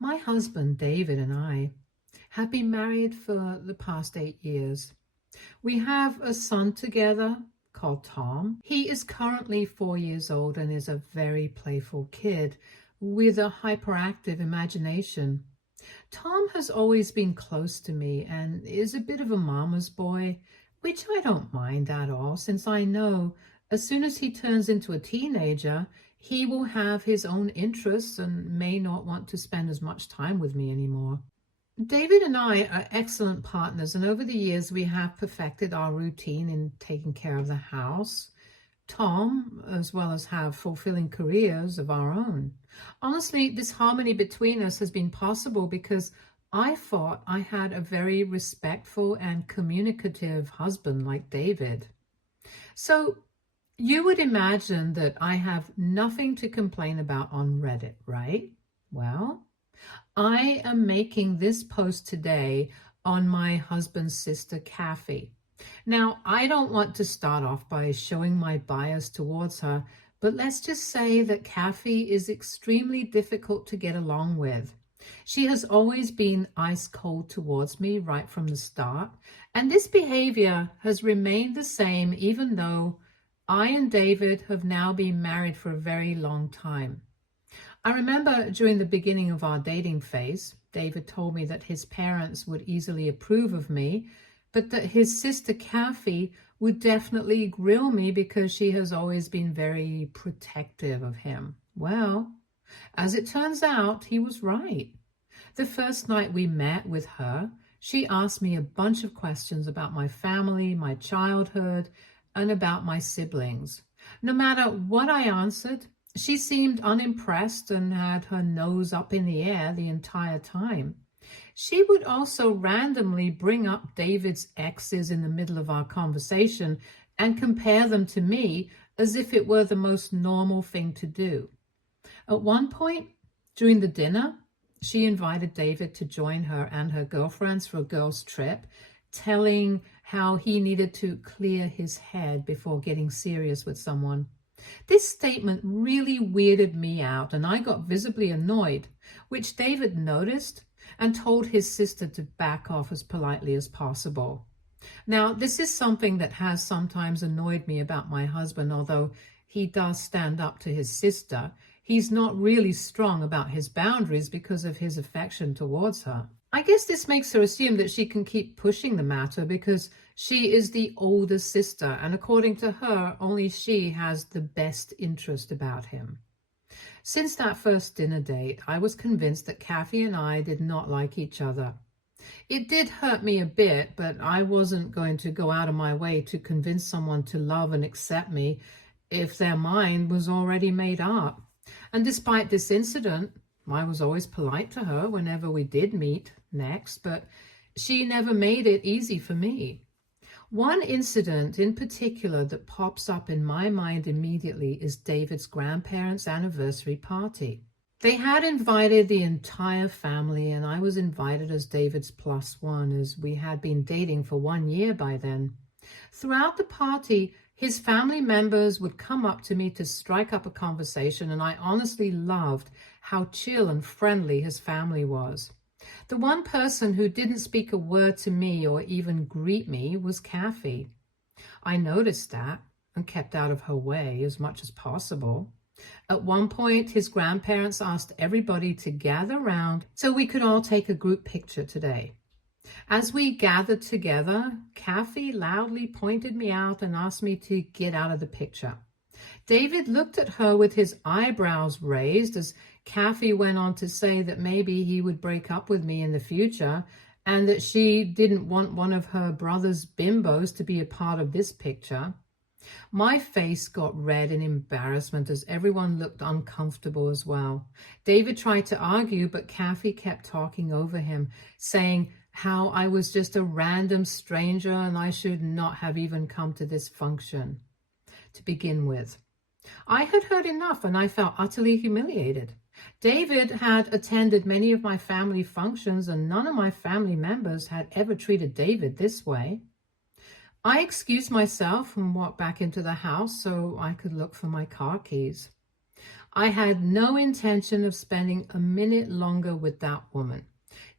My husband, David, and I have been married for the past 8 years. We have a son together called Tom. He is currently 4 years old and is a very playful kid with a hyperactive imagination. Tom has always been close to me and is a bit of a mama's boy, which I don't mind at all, since I know as soon as he turns into a teenager, he will have his own interests and may not want to spend as much time with me anymore. David and I are excellent partners, and over the years we have perfected our routine in taking care of the house, Tom, as well as have fulfilling careers of our own. Honestly, this harmony between us has been possible because I thought I had a very respectful and communicative husband like David. So you would imagine that I have nothing to complain about on Reddit, right? Well, I am making this post today on my husband's sister, Kathy. Now, I don't want to start off by showing my bias towards her, but let's just say that Kathy is extremely difficult to get along with. She has always been ice cold towards me right from the start, and this behavior has remained the same even though I and David have now been married for a very long time. I remember during the beginning of our dating phase, David told me that his parents would easily approve of me, but that his sister Kathy would definitely grill me because she has always been very protective of him. Well, as it turns out, he was right. The first night we met with her, she asked me a bunch of questions about my family, my childhood, and about my siblings. No matter what I answered, she seemed unimpressed and had her nose up in the air the entire time. She would also randomly bring up David's exes in the middle of our conversation and compare them to me as if it were the most normal thing to do. At one point, during the dinner, she invited David to join her and her girlfriends for a girls' trip, telling how he needed to clear his head before getting serious with someone. This statement really weirded me out, and I got visibly annoyed, which David noticed and told his sister to back off as politely as possible. Now, this is something that has sometimes annoyed me about my husband. Although he does stand up to his sister, he's not really strong about his boundaries because of his affection towards her. I guess this makes her assume that she can keep pushing the matter because she is the older sister, and according to her, only she has the best interest about him. Since that first dinner date, I was convinced that Kathy and I did not like each other. It did hurt me a bit, but I wasn't going to go out of my way to convince someone to love and accept me if their mind was already made up. And despite this incident, I was always polite to her whenever we did meet next, but she never made it easy for me. One incident in particular that pops up in my mind immediately is David's grandparents' anniversary party. They had invited the entire family, and I was invited as David's plus one, as we had been dating for 1 year by then. Throughout the party, his family members would come up to me to strike up a conversation, and I honestly loved how chill and friendly his family was. The one person who didn't speak a word to me or even greet me was Kathy. I noticed that and kept out of her way as much as possible. At one point, his grandparents asked everybody to gather round so we could all take a group picture today. As we gathered together, Kathy loudly pointed me out and asked me to get out of the picture. David looked at her with his eyebrows raised as Kathy went on to say that maybe he would break up with me in the future and that she didn't want one of her brother's bimbos to be a part of this picture. My face got red in embarrassment as everyone looked uncomfortable as well. David tried to argue, but Kathy kept talking over him, saying how I was just a random stranger and I should not have even come to this function to begin with. I had heard enough and I felt utterly humiliated. David had attended many of my family functions and none of my family members had ever treated David this way. I excused myself and walked back into the house so I could look for my car keys. I had no intention of spending a minute longer with that woman.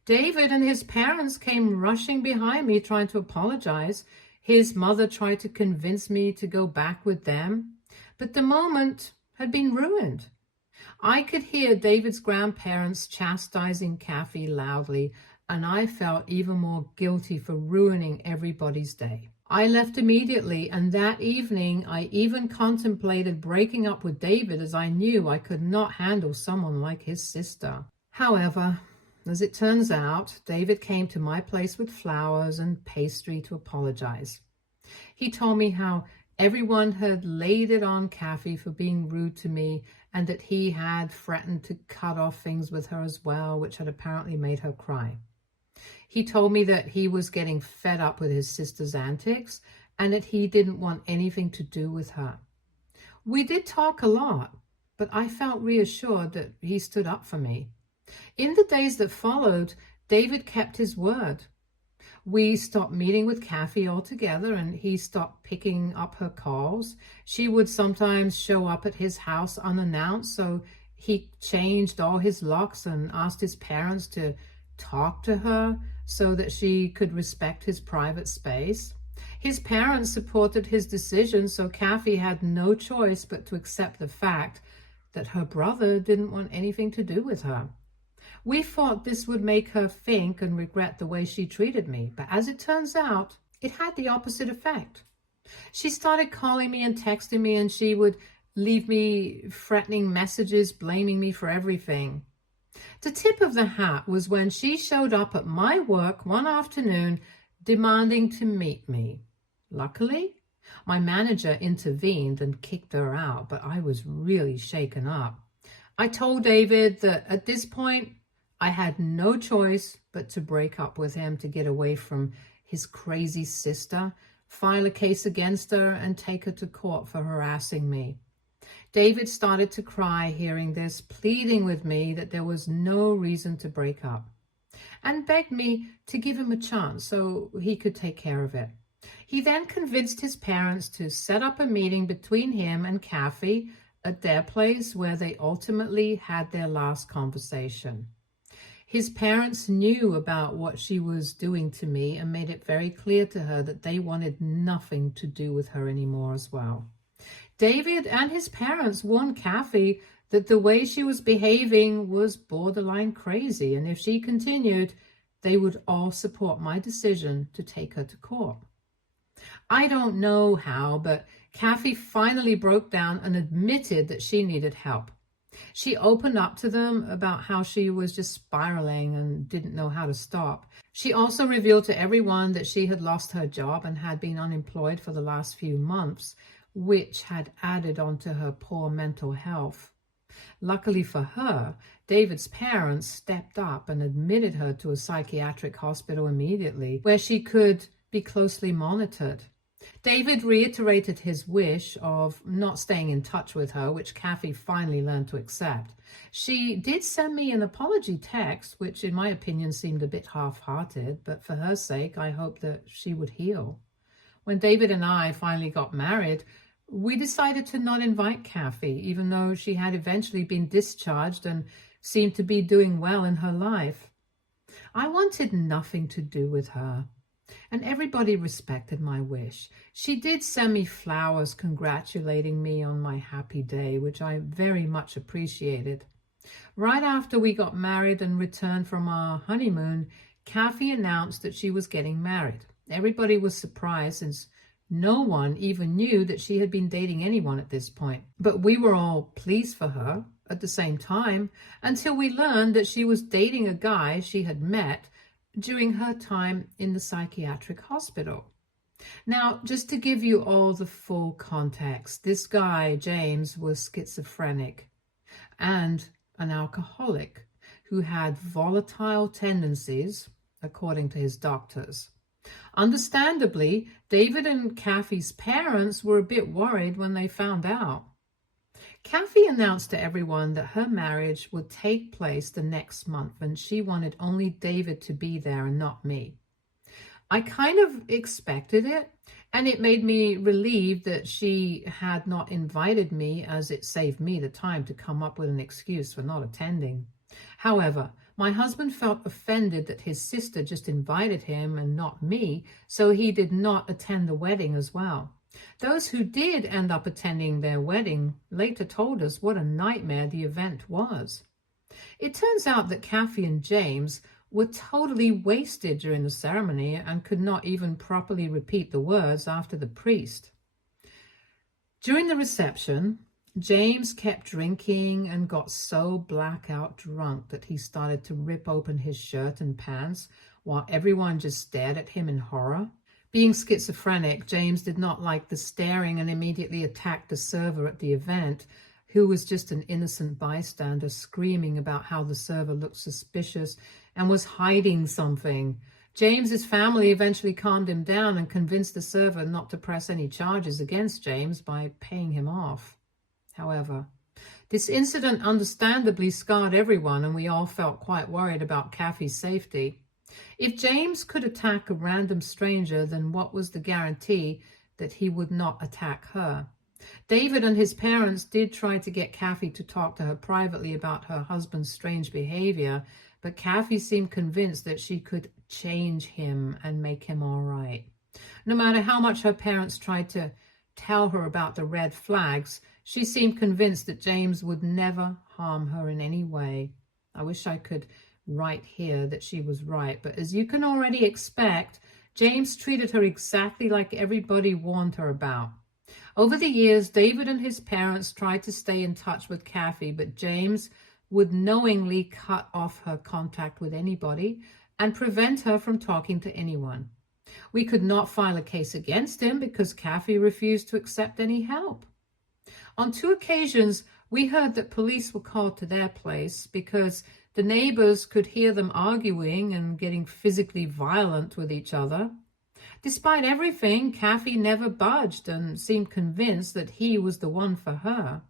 David and his parents came rushing behind me trying to apologize. His mother tried to convince me to go back with them, but the moment had been ruined. I could hear David's grandparents chastising Kathy loudly, and I felt even more guilty for ruining everybody's day. I left immediately, and that evening I even contemplated breaking up with David, as I knew I could not handle someone like his sister. However, as it turns out, David came to my place with flowers and pastry to apologize. He told me how everyone had laid it on Kathy for being rude to me, and that he had threatened to cut off things with her as well, which had apparently made her cry. He told me that he was getting fed up with his sister's antics and that he didn't want anything to do with her. We did talk a lot, but I felt reassured that he stood up for me. In the days that followed, David kept his word. We stopped meeting with Kathy altogether, and he stopped picking up her calls. She would sometimes show up at his house unannounced, so he changed all his locks and asked his parents to talk to her so that she could respect his private space. His parents supported his decision, so Kathy had no choice but to accept the fact that her brother didn't want anything to do with her. We thought this would make her think and regret the way she treated me, but as it turns out, it had the opposite effect. She started calling me and texting me, and she would leave me threatening messages, blaming me for everything. The tip of the hat was when she showed up at my work one afternoon demanding to meet me. Luckily, my manager intervened and kicked her out, but I was really shaken up. I told David that at this point, I had no choice but to break up with him to get away from his crazy sister, file a case against her, and take her to court for harassing me. David started to cry hearing this, pleading with me that there was no reason to break up, and begged me to give him a chance so he could take care of it. He then convinced his parents to set up a meeting between him and Kathy at their place, where they ultimately had their last conversation. His parents knew about what she was doing to me and made it very clear to her that they wanted nothing to do with her anymore as well. David and his parents warned Kathy that the way she was behaving was borderline crazy, and if she continued, they would all support my decision to take her to court. I don't know how, but Kathy finally broke down and admitted that she needed help. She opened up to them about how she was just spiraling and didn't know how to stop. She also revealed to everyone that she had lost her job and had been unemployed for the last few months, which had added on to her poor mental health. Luckily for her, David's parents stepped up and admitted her to a psychiatric hospital immediately, where she could be closely monitored. David reiterated his wish of not staying in touch with her, which Kathy finally learned to accept. She did send me an apology text, which in my opinion seemed a bit half-hearted, but for her sake, I hoped that she would heal. When David and I finally got married, we decided to not invite Kathy, even though she had eventually been discharged and seemed to be doing well in her life. I wanted nothing to do with her, and everybody respected my wish. She did send me flowers congratulating me on my happy day, which I very much appreciated. Right after we got married and returned from our honeymoon, Kathy announced that she was getting married. Everybody was surprised since no one even knew that she had been dating anyone at this point. But we were all pleased for her at the same time until we learned that she was dating a guy she had met during her time in the psychiatric hospital. Now, just to give you all the full context, this guy, James, was schizophrenic and an alcoholic who had volatile tendencies, according to his doctors. Understandably, David and Kathy's parents were a bit worried when they found out. Kathy announced to everyone that her marriage would take place the next month, and she wanted only David to be there and not me. I kind of expected it. And it made me relieved that she had not invited me, as it saved me the time to come up with an excuse for not attending. However, my husband felt offended that his sister just invited him and not me, so he did not attend the wedding as well. Those who did end up attending their wedding later told us what a nightmare the event was. It turns out that Kathy and James were totally wasted during the ceremony and could not even properly repeat the words after the priest. During the reception, James kept drinking and got so blackout drunk that he started to rip open his shirt and pants while everyone just stared at him in horror. Being schizophrenic, James did not like the staring and immediately attacked the server at the event, who was just an innocent bystander screaming about how the server looked suspicious and was hiding something. James's family eventually calmed him down and convinced the server not to press any charges against James by paying him off. However, this incident understandably scarred everyone, and we all felt quite worried about Kathy's safety. If James could attack a random stranger, then what was the guarantee that he would not attack her? David and his parents did try to get Kathy to talk to her privately about her husband's strange behavior, but Kathy seemed convinced that she could change him and make him all right. No matter how much her parents tried to tell her about the red flags, she seemed convinced that James would never harm her in any way. I wish I could write here that she was right, but as you can already expect, James treated her exactly like everybody warned her about. Over the years, David and his parents tried to stay in touch with Kathy, but James would knowingly cut off her contact with anybody and prevent her from talking to anyone. We could not file a case against him because Kathy refused to accept any help. On 2 occasions, we heard that police were called to their place because the neighbors could hear them arguing and getting physically violent with each other. Despite everything, Kathy never budged and seemed convinced that he was the one for her.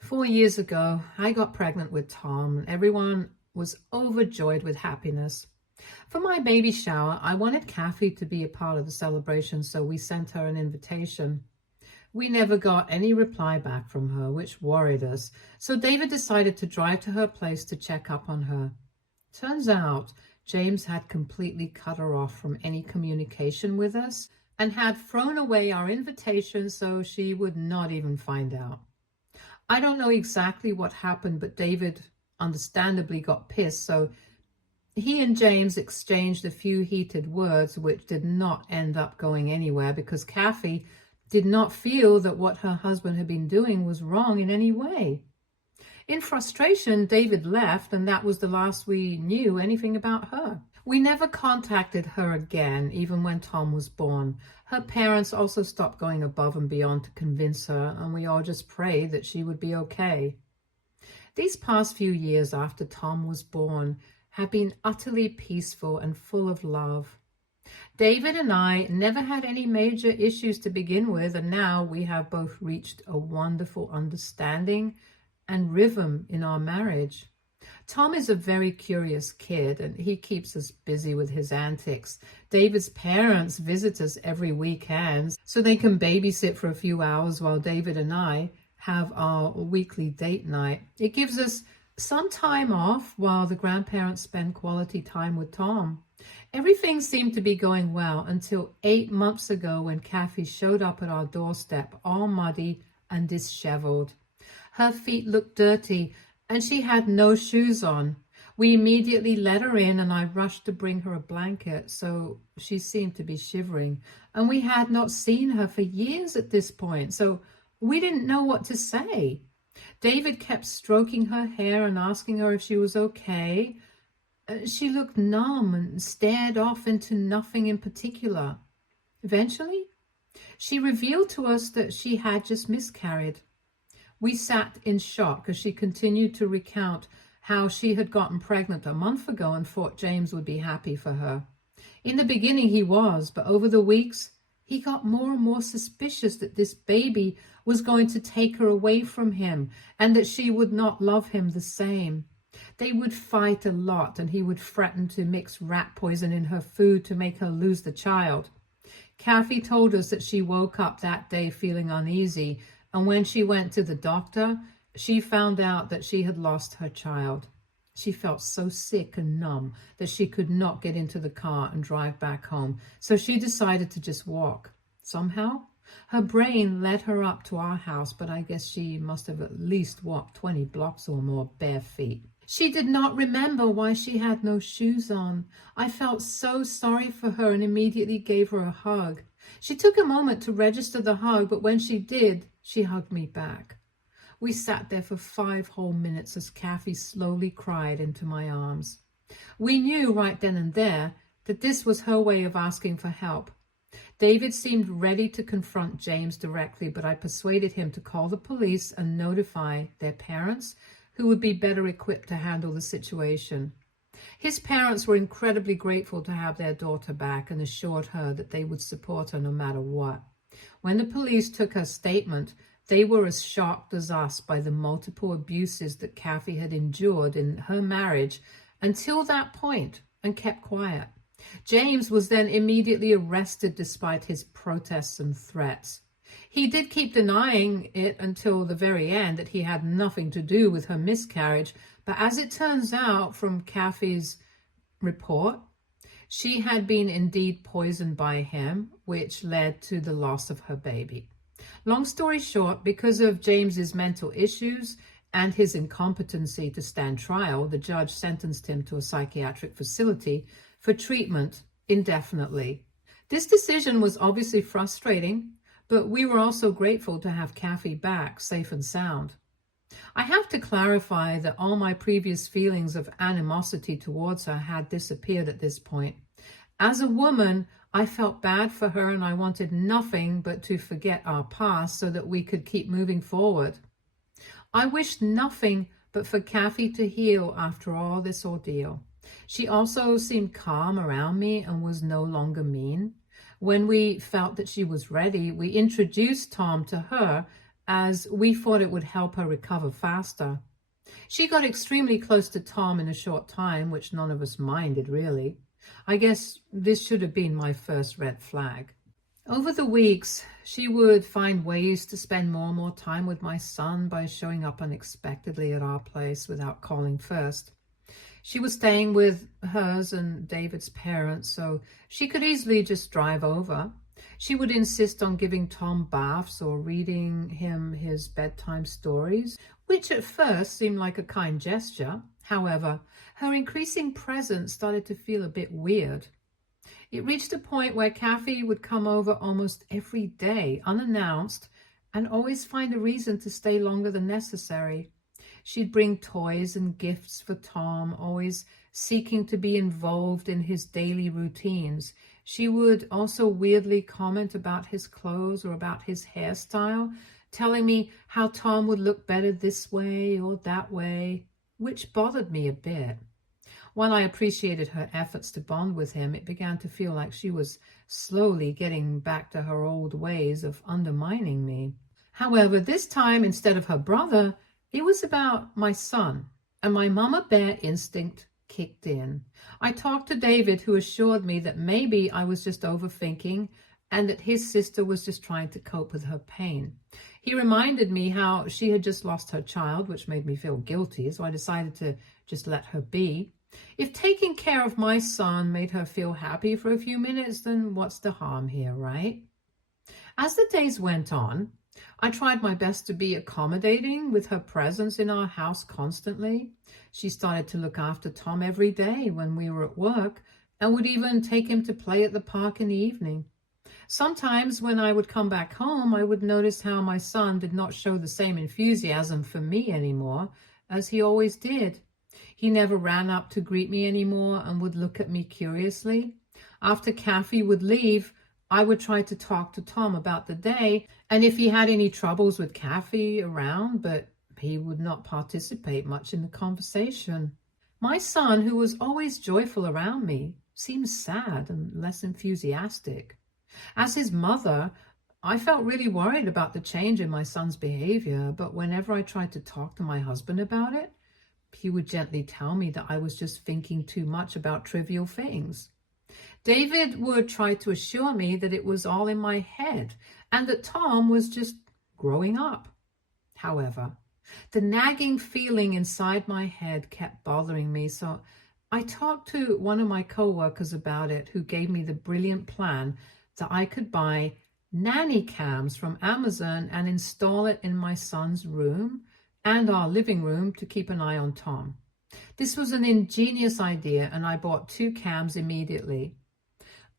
4 years ago, I got pregnant with Tom, and everyone was overjoyed with happiness. For my baby shower, I wanted Kathy to be a part of the celebration, so we sent her an invitation. We never got any reply back from her, which worried us, so David decided to drive to her place to check up on her. Turns out, James had completely cut her off from any communication with us and had thrown away our invitation so she would not even find out. I don't know exactly what happened, but David understandably got pissed, so he and James exchanged a few heated words which did not end up going anywhere because Kathy did not feel that what her husband had been doing was wrong in any way. In frustration, David left, and that was the last we knew anything about her. We never contacted her again, even when Tom was born. Her parents also stopped going above and beyond to convince her, and we all just prayed that she would be okay. These past few years after Tom was born have been utterly peaceful and full of love. David and I never had any major issues to begin with, and now we have both reached a wonderful understanding and rhythm in our marriage. Tom is a very curious kid, and he keeps us busy with his antics. David's parents visit us every weekend so they can babysit for a few hours while David and I have our weekly date night. It gives us some time off while the grandparents spend quality time with Tom. Everything seemed to be going well until 8 months ago when Kathy showed up at our doorstep all muddy and disheveled. Her feet looked dirty and she had no shoes on. We immediately let her in and I rushed to bring her a blanket, so she seemed to be shivering. And we had not seen her for years at this point, so we didn't know what to say. David kept stroking her hair and asking her if she was okay. She looked numb and stared off into nothing in particular. Eventually, she revealed to us that she had just miscarried. We sat in shock as she continued to recount how she had gotten pregnant a month ago and thought James would be happy for her. In the beginning he was, but over the weeks, he got more and more suspicious that this baby was going to take her away from him and that she would not love him the same. They would fight a lot and he would threaten to mix rat poison in her food to make her lose the child. Kathy told us that she woke up that day feeling uneasy, and when she went to the doctor, she found out that she had lost her child. She felt so sick and numb that she could not get into the car and drive back home, so she decided to just walk. Somehow, her brain led her up to our house, but I guess she must have at least walked 20 blocks or more bare feet. She did not remember why she had no shoes on. I felt so sorry for her and immediately gave her a hug. She took a moment to register the hug, but when she did, she hugged me back. We sat there for 5 whole minutes as Kathy slowly cried into my arms. We knew right then and there that this was her way of asking for help. David seemed ready to confront James directly, but I persuaded him to call the police and notify their parents, who would be better equipped to handle the situation. His parents were incredibly grateful to have their daughter back and assured her that they would support her no matter what. When the police took her statement, they were as shocked as us by the multiple abuses that Kathy had endured in her marriage until that point and kept quiet. James was then immediately arrested despite his protests and threats. He did keep denying it until the very end that he had nothing to do with her miscarriage, but as it turns out from Kathy's report, she had been indeed poisoned by him, which led to the loss of her baby. Long story short, because of James's mental issues and his incompetency to stand trial, the judge sentenced him to a psychiatric facility for treatment indefinitely. This decision was obviously frustrating, but we were also grateful to have Kathy back, safe and sound. I have to clarify that all my previous feelings of animosity towards her had disappeared at this point. As a woman, I felt bad for her and I wanted nothing but to forget our past so that we could keep moving forward. I wished nothing but for Kathy to heal after all this ordeal. She also seemed calm around me and was no longer mean. When we felt that she was ready, we introduced Tom to her as we thought it would help her recover faster. She got extremely close to Tom in a short time, which none of us minded really. I guess this should have been my first red flag. Over the weeks, she would find ways to spend more and more time with my son by showing up unexpectedly at our place without calling first. She was staying with hers and David's parents, so she could easily just drive over. She would insist on giving Tom baths or reading him his bedtime stories, which at first seemed like a kind gesture. However, her increasing presence started to feel a bit weird. It reached a point where Kathy would come over almost every day, unannounced, and always find a reason to stay longer than necessary. She'd bring toys and gifts for Tom, always seeking to be involved in his daily routines. She would also weirdly comment about his clothes or about his hairstyle, telling me how Tom would look better this way or that way, which bothered me a bit. While I appreciated her efforts to bond with him, it began to feel like she was slowly getting back to her old ways of undermining me. However, this time, instead of her brother, it was about my son, and my mama bear instinct kicked in. I talked to David, who assured me that maybe I was just overthinking and that his sister was just trying to cope with her pain. He reminded me how she had just lost her child, which made me feel guilty, so I decided to just let her be. If taking care of my son made her feel happy for a few minutes, then what's the harm here, right? As the days went on, I tried my best to be accommodating with her presence in our house constantly. She started to look after Tom every day when we were at work and would even take him to play at the park in the evening. Sometimes when I would come back home, I would notice how my son did not show the same enthusiasm for me anymore as he always did. He never ran up to greet me anymore and would look at me curiously. After Kathy would leave, I would try to talk to Tom about the day and if he had any troubles with Kathy around, but he would not participate much in the conversation. My son, who was always joyful around me, seemed sad and less enthusiastic. As his mother, I felt really worried about the change in my son's behavior, but whenever I tried to talk to my husband about it, he would gently tell me that I was just thinking too much about trivial things. David would try to assure me that it was all in my head and that Tom was just growing up. However, the nagging feeling inside my head kept bothering me, so I talked to one of my co-workers about it, who gave me the brilliant plan that I could buy nanny cams from Amazon and install it in my son's room and our living room to keep an eye on Tom. This was an ingenious idea, and I bought 2 cams immediately.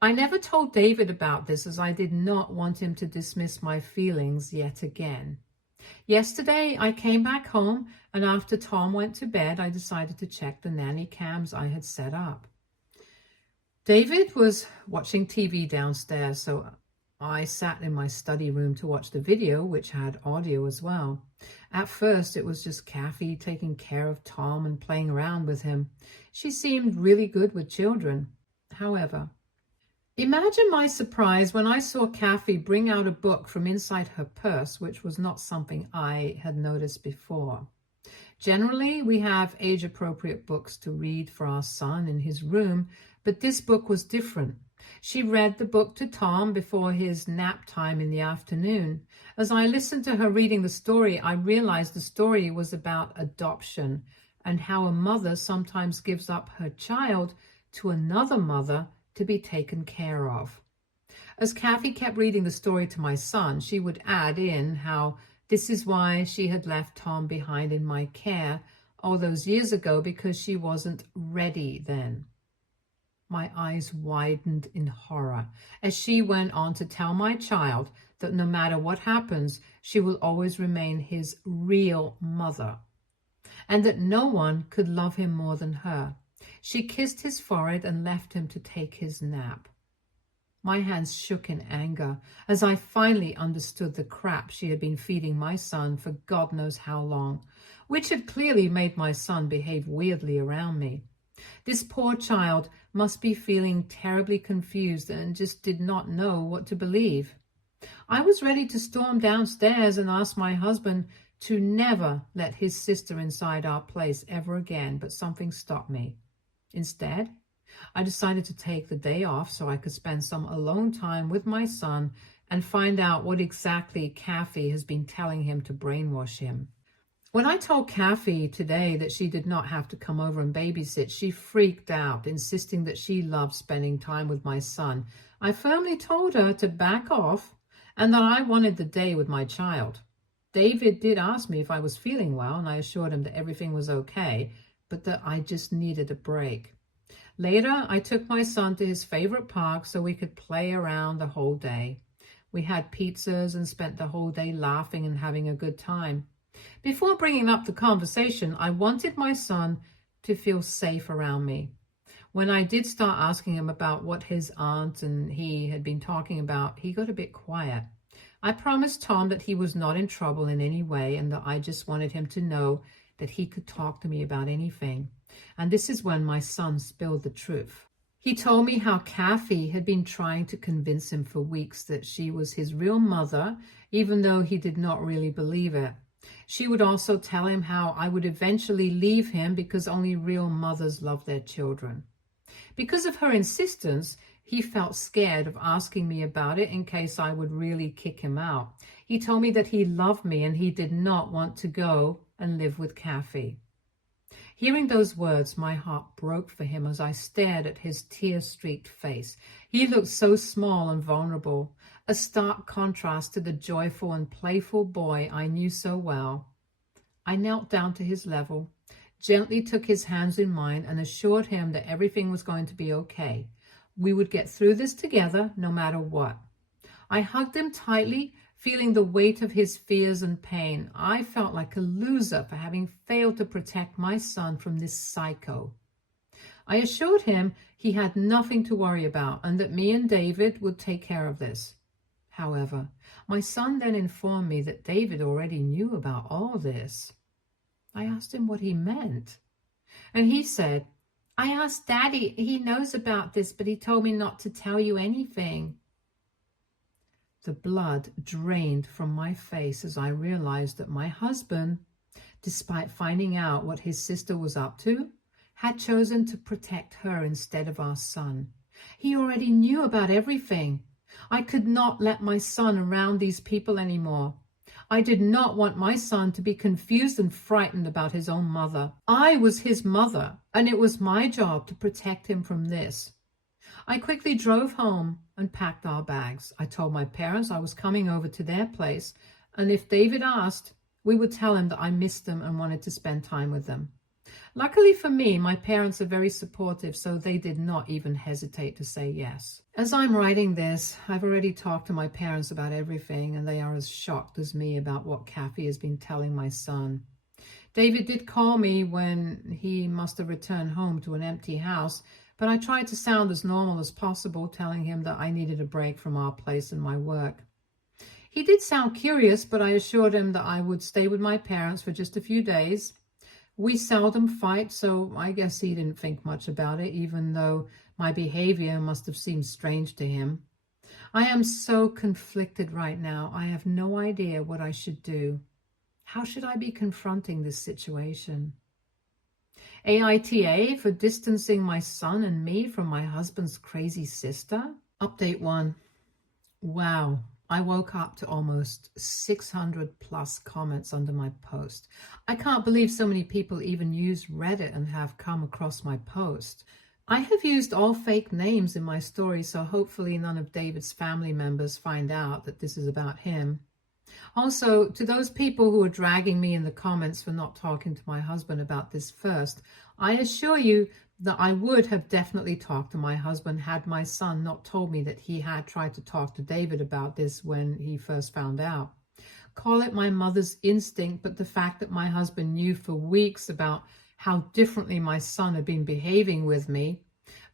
I never told David about this, as I did not want him to dismiss my feelings yet again. Yesterday, I came back home, and after Tom went to bed, I decided to check the nanny cams I had set up. David was watching TV downstairs, so I sat in my study room to watch the video, which had audio as well. At first, it was just Kathy taking care of Tom and playing around with him. She seemed really good with children. However, imagine my surprise when I saw Kathy bring out a book from inside her purse, which was not something I had noticed before. Generally, we have age-appropriate books to read for our son in his room, but this book was different. She read the book to Tom before his nap time in the afternoon. As I listened to her reading the story, I realized the story was about adoption and how a mother sometimes gives up her child to another mother to be taken care of. As Kathy kept reading the story to my son, she would add in how this is why she had left Tom behind in my care all those years ago, because she wasn't ready then. My eyes widened in horror as she went on to tell my child that no matter what happens, she will always remain his real mother, and that no one could love him more than her. She kissed his forehead and left him to take his nap. My hands shook in anger as I finally understood the crap she had been feeding my son for God knows how long, which had clearly made my son behave weirdly around me. This poor child must be feeling terribly confused and just did not know what to believe. I was ready to storm downstairs and ask my husband to never let his sister inside our place ever again, but something stopped me. Instead, I decided to take the day off so I could spend some alone time with my son and find out what exactly Kathy has been telling him to brainwash him. When I told Kathy today that she did not have to come over and babysit, she freaked out, insisting that she loved spending time with my son. I firmly told her to back off and that I wanted the day with my child. David did ask me if I was feeling well, and I assured him that everything was okay, but that I just needed a break. Later, I took my son to his favorite park so we could play around the whole day. We had pizzas and spent the whole day laughing and having a good time. Before bringing up the conversation, I wanted my son to feel safe around me. When I did start asking him about what his aunt and he had been talking about, he got a bit quiet. I promised Tom that he was not in trouble in any way and that I just wanted him to know that he could talk to me about anything. And this is when my son spilled the truth. He told me how Kathy had been trying to convince him for weeks that she was his real mother, even though he did not really believe it. She would also tell him how I would eventually leave him because only real mothers love their children. Because of her insistence, he felt scared of asking me about it in case I would really kick him out. He told me that he loved me and he did not want to go and live with Kathy. Hearing those words, my heart broke for him as I stared at his tear-streaked face. He looked so small and vulnerable, a stark contrast to the joyful and playful boy I knew so well. I knelt down to his level, gently took his hands in mine, and assured him that everything was going to be okay. We would get through this together, no matter what. I hugged him tightly, feeling the weight of his fears and pain. I felt like a loser for having failed to protect my son from this psycho. I assured him he had nothing to worry about and that me and David would take care of this. However, my son then informed me that David already knew about all this. I asked him what he meant, and he said, "I asked Daddy. He knows about this, but he told me not to tell you anything." The blood drained from my face as I realized that my husband, despite finding out what his sister was up to, had chosen to protect her instead of our son. He already knew about everything. I could not let my son around these people anymore. I did not want my son to be confused and frightened about his own mother. I was his mother, and it was my job to protect him from this. I quickly drove home and packed our bags. I told my parents I was coming over to their place, and if David asked, we would tell him that I missed them and wanted to spend time with them. Luckily for me, my parents are very supportive, so they did not even hesitate to say yes. As I'm writing this, I've already talked to my parents about everything, and they are as shocked as me about what Kathy has been telling my son. David did call me when he must have returned home to an empty house, but I tried to sound as normal as possible, telling him that I needed a break from our place and my work. He did sound curious, but I assured him that I would stay with my parents for just a few days. We seldom fight, so I guess he didn't think much about it, even though my behavior must have seemed strange to him. I am so conflicted right now. I have no idea what I should do. How should I be confronting this situation? AITA for distancing my son and me from my husband's crazy sister? Update 1. Wow. I woke up to almost 600 plus comments under my post. I can't believe so many people even use Reddit and have come across my post. I have used all fake names in my story, so hopefully none of David's family members find out that this is about him. Also, to those people who are dragging me in the comments for not talking to my husband about this first, I assure you that I would have definitely talked to my husband had my son not told me that he had tried to talk to David about this when he first found out. Call it my mother's instinct, but the fact that my husband knew for weeks about how differently my son had been behaving with me,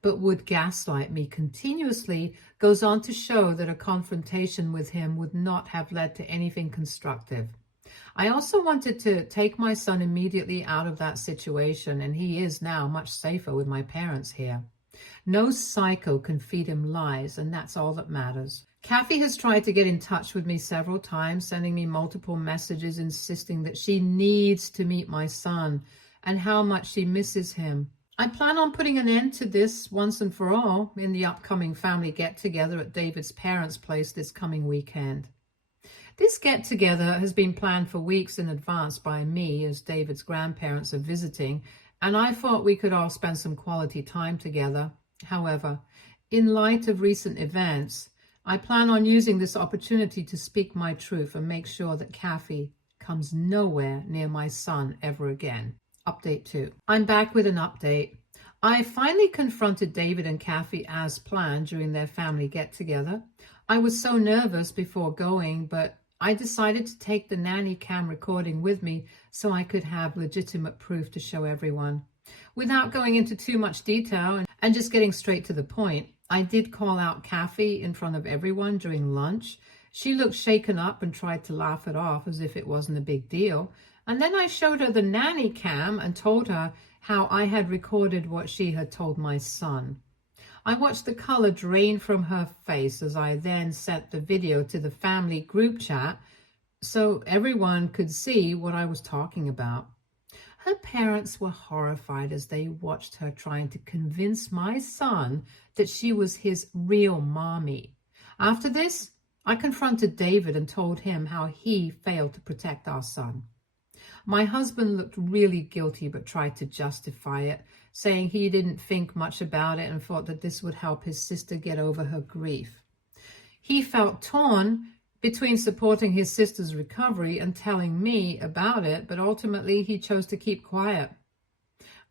but would gaslight me continuously, goes on to show that a confrontation with him would not have led to anything constructive. I also wanted to take my son immediately out of that situation, and he is now much safer with my parents here. No psycho can feed him lies, and that's all that matters. Kathy has tried to get in touch with me several times, sending me multiple messages insisting that she needs to meet my son and how much she misses him. I plan on putting an end to this once and for all in the upcoming family get-together at David's parents' place this coming weekend. This get-together has been planned for weeks in advance by me, as David's grandparents are visiting, and I thought we could all spend some quality time together. However, in light of recent events, I plan on using this opportunity to speak my truth and make sure that Kathy comes nowhere near my son ever again. Update 2. I'm back with an update. I finally confronted David and Kathy as planned during their family get-together. I was so nervous before going, but I decided to take the Nanny cam recording with me so I could have legitimate proof to show everyone. Without going into too much detail and just getting straight to the point, I did call out Kathy in front of everyone during lunch. She looked shaken up and tried to laugh it off as if it wasn't a big deal. And then I showed her the Nanny cam and told her how I had recorded what she had told my son. I watched the color drain from her face as I then sent the video to the family group chat so everyone could see what I was talking about. Her parents were horrified as they watched her trying to convince my son that she was his real mommy. After this, I confronted David and told him how he failed to protect our son. My husband looked really guilty but tried to justify it, saying he didn't think much about it and thought that this would help his sister get over her grief. He felt torn between supporting his sister's recovery and telling me about it, but ultimately he chose to keep quiet.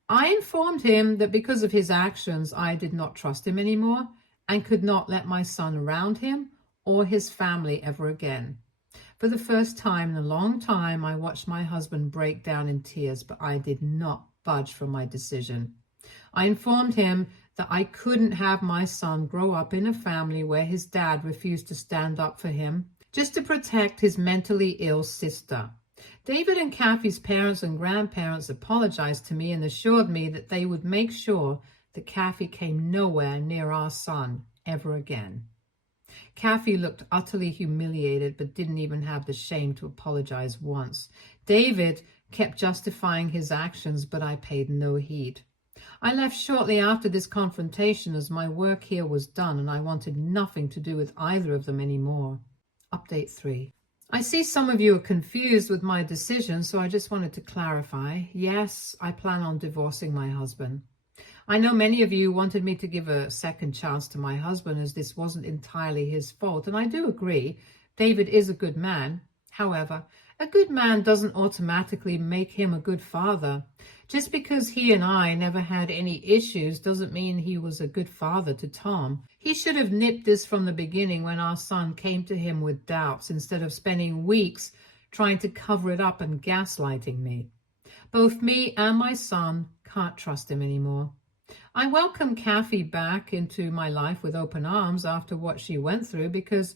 I informed him that because of his actions, I did not trust him anymore and could not let my son around him or his family ever again. For the first time in a long time, I watched my husband break down in tears, but I did not budge from my decision. I informed him that I couldn't have my son grow up in a family where his dad refused to stand up for him just to protect his mentally ill sister. David and Kathy's parents and grandparents apologized to me and assured me that they would make sure that Kathy came nowhere near our son ever again. Kathy looked utterly humiliated but didn't even have the shame to apologize once. David kept justifying his actions, but I paid no heed. I left shortly after this confrontation as my work here was done and I wanted nothing to do with either of them anymore. Update 3. I see some of you are confused with my decision, so I just wanted to clarify. Yes, I plan on divorcing my husband. I know many of you wanted me to give a second chance to my husband as this wasn't entirely his fault, and I do agree. David is a good man. However, a good man doesn't automatically make him a good father. Just because he and I never had any issues doesn't mean he was a good father to Tom. He should have nipped this from the beginning when our son came to him with doubts instead of spending weeks trying to cover it up and gaslighting me. Both me and my son can't trust him anymore. I welcome Kathy back into my life with open arms after what she went through because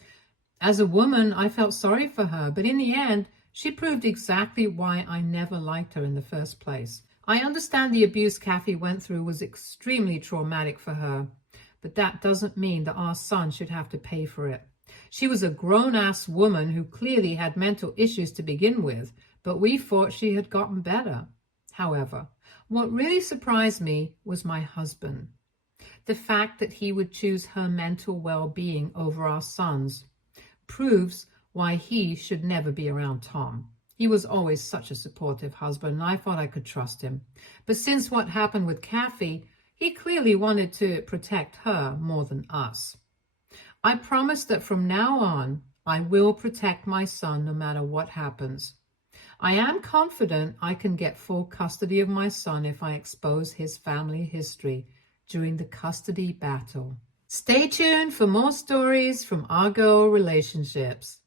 as a woman, I felt sorry for her, but in the end, she proved exactly why I never liked her in the first place. I understand the abuse Kathy went through was extremely traumatic for her, but that doesn't mean that our son should have to pay for it. She was a grown-ass woman who clearly had mental issues to begin with, but we thought she had gotten better. However, what really surprised me was my husband. The fact that he would choose her mental well-being over our son's proves why he should never be around Tom. He was always such a supportive husband, and I thought I could trust him. But since what happened with Kathy, he clearly wanted to protect her more than us. I promise that from now on, I will protect my son no matter what happens. I am confident I can get full custody of my son if I expose his family history during the custody battle. Stay tuned for more stories from our girl relationships.